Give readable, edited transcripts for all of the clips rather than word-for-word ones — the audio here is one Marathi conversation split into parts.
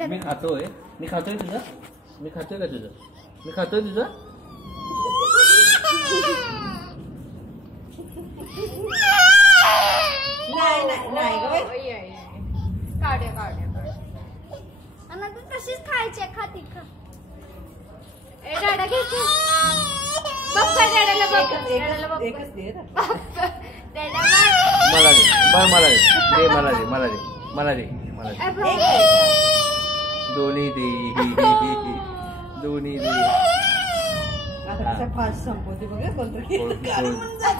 मी खातोय तुझं, मी खातोय का तुझं, मी खातोय तुझं. तशीच खायची खाती खा. डाडा घ्यायची बघ डाड्याला बघ डाड्याला बघ मला दे मला दे मला दे मला दे मला दे मला दे दोन्ही दे दोन्ही दे.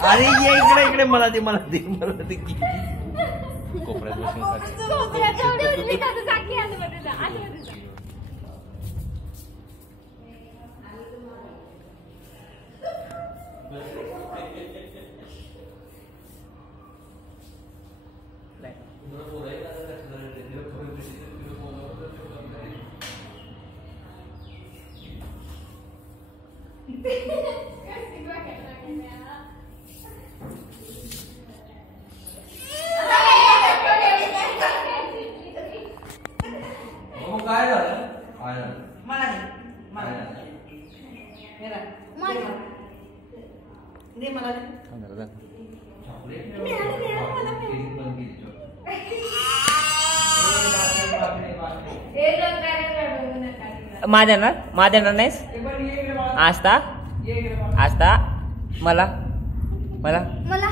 अरे ये इकडे इकडे मला दे मला दे मला दे. कोपऱ्यात बसून काय झालं मला दे मला दे मला दे. माझ्या नाहीस आस्ता आस्ता मला मला मला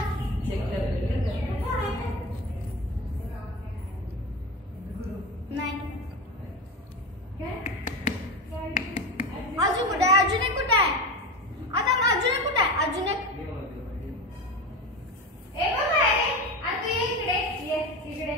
नाही. अजून कुठे आहे अजून एक कुठे आहे आता अजून एक कुठे आहे अजून एक इकडे